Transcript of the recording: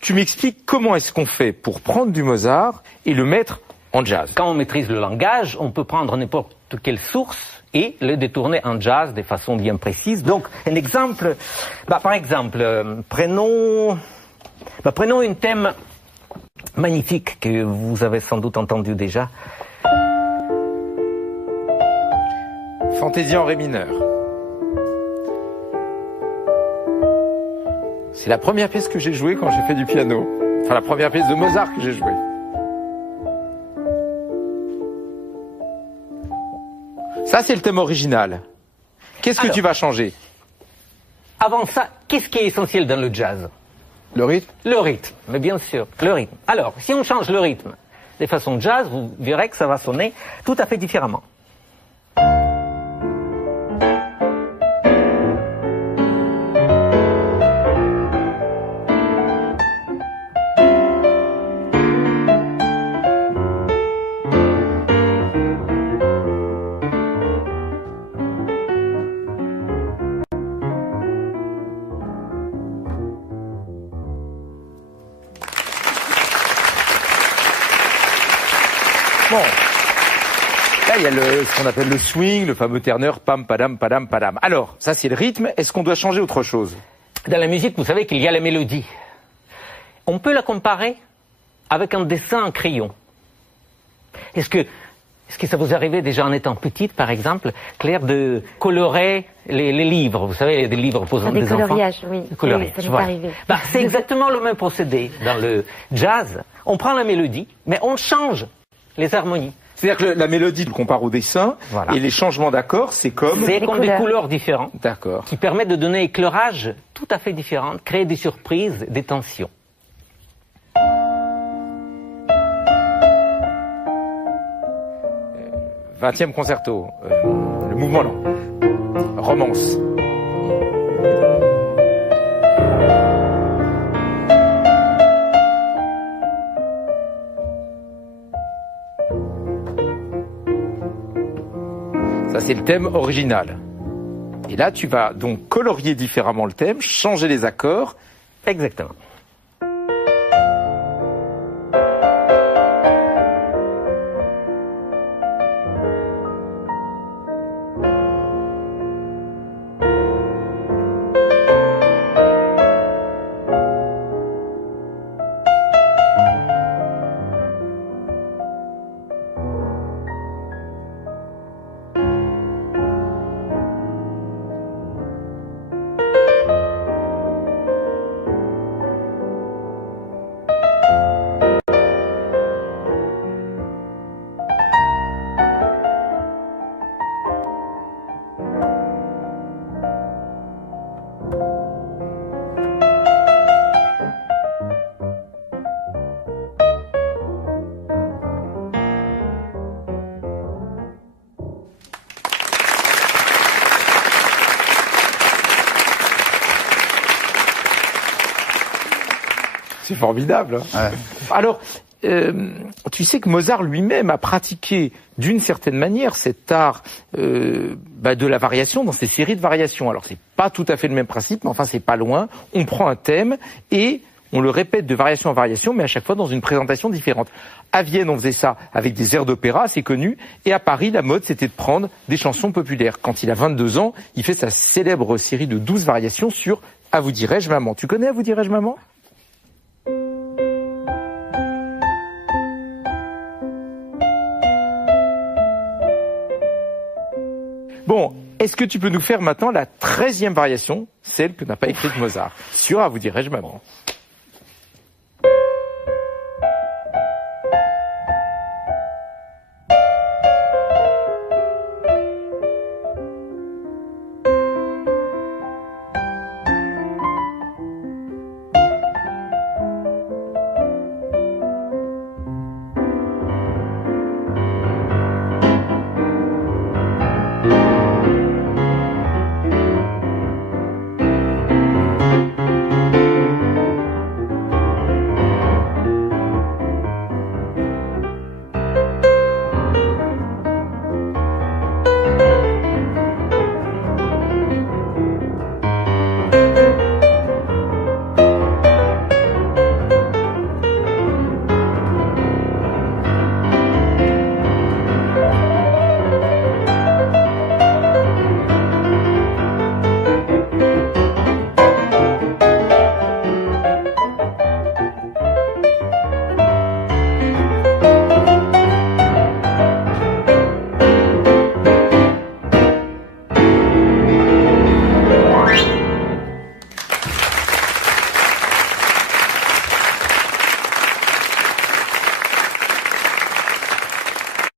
tu m'expliques comment est-ce qu'on fait pour prendre du Mozart et le mettre en jazz. Quand on maîtrise le langage, on peut prendre n'importe quelle source et le détourner en jazz de façon bien précise. Donc, un exemple, par exemple, prenons un thème magnifique que vous avez sans doute entendu déjà. Fantaisie en ré mineur. C'est la première pièce que j'ai jouée quand j'ai fait du piano. Enfin, la première pièce de Mozart que j'ai jouée. Ça, c'est le thème original. Qu'est-ce que tu vas changer? Avant ça, qu'est-ce qui est essentiel dans le jazz? Le rythme? Le rythme, mais bien sûr, le rythme. Alors, si on change le rythme de façon jazz, vous verrez que ça va sonner tout à fait différemment. Bon, là il y a ce qu'on appelle le swing, le fameux terneur pam padam padam padam. Alors, ça c'est le rythme, est-ce qu'on doit changer autre chose? Dans la musique, vous savez qu'il y a la mélodie. On peut la comparer avec un dessin en crayon. Est-ce que ça vous arrivait déjà en étant petite, par exemple, Claire, de colorer les livres? Vous savez, des livres posant des enfants. Des coloriages, oui. Coloriage, oui, ça m'est voilà. arrivé. C'est exactement le même procédé dans le jazz. On prend la mélodie, mais on change les harmonies. C'est-à-dire que la mélodie, on compare au dessin, voilà. Et les changements d'accords, c'est comme... C'est comme des couleurs différentes. D'accord. Qui permettent de donner un éclairage tout à fait différent, créer des surprises, des tensions. Vingtième concerto, le mouvement lent, romance. Ça, c'est le thème original. Et là, tu vas donc colorier différemment le thème, changer les accords. Exactement. C'est formidable. Ouais. Alors, tu sais que Mozart lui-même a pratiqué d'une certaine manière cet art de la variation dans ses séries de variations. Alors, c'est pas tout à fait le même principe, mais enfin, c'est pas loin. On prend un thème et on le répète de variation en variation, mais à chaque fois dans une présentation différente. À Vienne, on faisait ça avec des airs d'opéra assez connus, et à Paris, la mode, c'était de prendre des chansons populaires. Quand il a 22 ans, il fait sa célèbre série de 12 variations sur « À vous dirais-je maman ». Tu connais « À vous dirais-je maman » ? Bon, est-ce que tu peux nous faire maintenant la 13e variation, celle que n'a pas écrite Mozart, sur « À vous dirais-je maman ».